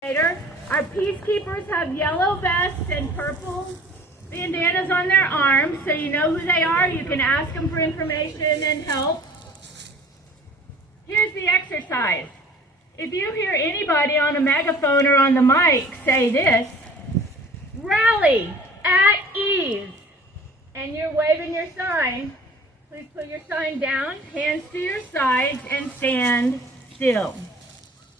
Our peacekeepers have yellow vests and purple bandanas on their arms, so you know who they are. You can ask them for information and help. Here's the exercise. If you hear anybody on a megaphone or on the mic say this, rally at ease, and you're waving your sign, please put your sign down, hands to your sides, and stand still.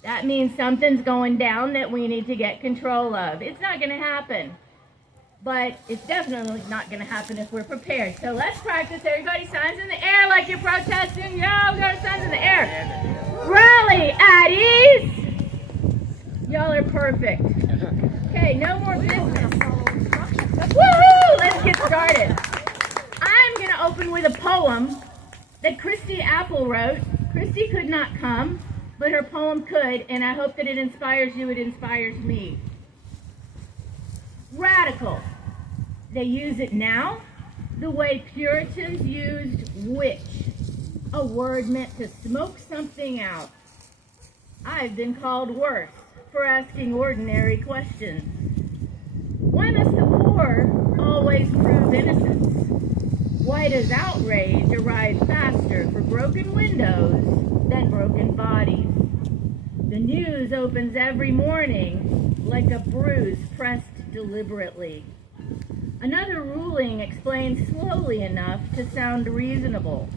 That means something's going down that we need to get control of. It's not going to happen, but it's definitely not going to happen if we're prepared. So let's practice. Everybody, signs in the air like you're protesting. Yo, we got signs in the air. Rally at ease. Y'all are perfect. Okay, no more business. Woohoo! Let's get started. I'm going to open with a poem that Christy Apple wrote. Christy could not come, but her poem could, and I hope that it inspires you. It inspires me. Radical. They use it now the way Puritans used witch, a word meant to smoke something out. I've been called worse for asking ordinary questions. Why must the poor always prove innocence? Why does outrage arrive faster for broken windows than broken bodies? The news opens every morning like a bruise pressed deliberately. Another ruling explained slowly enough to sound reasonable.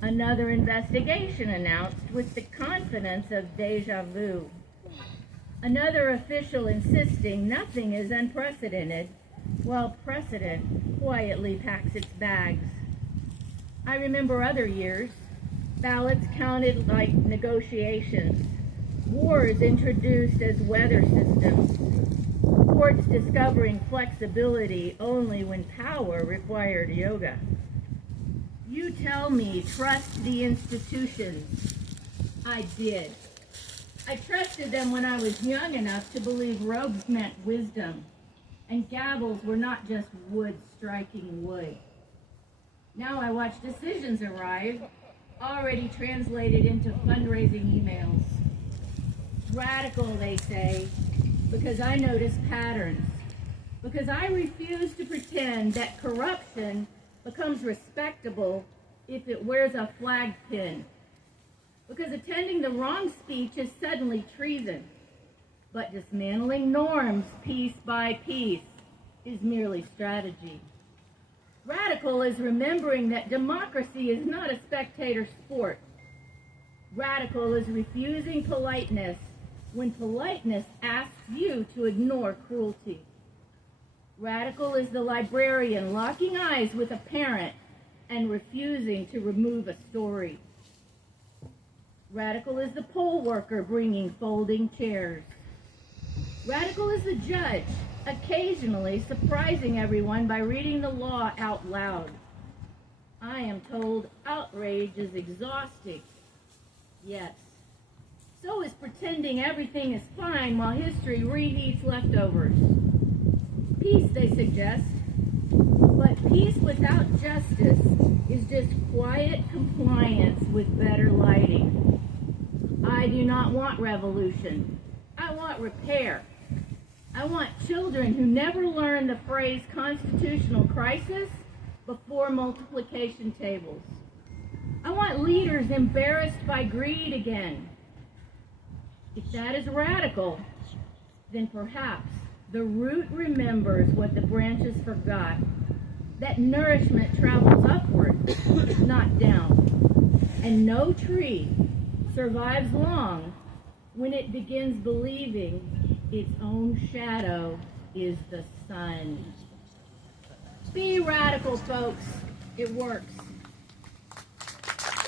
Another investigation announced with the confidence of déjà vu. Another official insisting nothing is unprecedented, while precedent quietly packs its bags. I remember other years, ballots counted like negotiations, wars introduced as weather systems, courts discovering flexibility only when power required yoga. You tell me, trust the institutions. I did. I trusted them when I was young enough to believe robes meant wisdom, and gavels were not just wood striking wood. Now I watch decisions arrive, already translated into fundraising emails. Radical, they say, because I notice patterns, because I refuse to pretend that corruption becomes respectable if it wears a flag pin, because attending the wrong speech is suddenly treason, but dismantling norms piece by piece is merely strategy. Radical is remembering that democracy is not a spectator sport. Radical is refusing politeness when politeness asks you to ignore cruelty. Radical is the librarian locking eyes with a parent and refusing to remove a story. Radical is the poll worker bringing folding chairs. Radical is the judge, occasionally surprising everyone by reading the law out loud. I am told outrage is exhausting. Yes. So is pretending everything is fine while history reheats leftovers. Peace, they suggest, but peace without justice is just quiet compliance with better lighting. I do not want revolution. I want repair. I want children who never learn the phrase constitutional crisis before multiplication tables. I want leaders embarrassed by greed again. If that is radical, then perhaps the root remembers what the branches forgot, that nourishment travels upward, not down, and no tree survives long when it begins believing its own shadow is the sun. Be radical, folks. It works.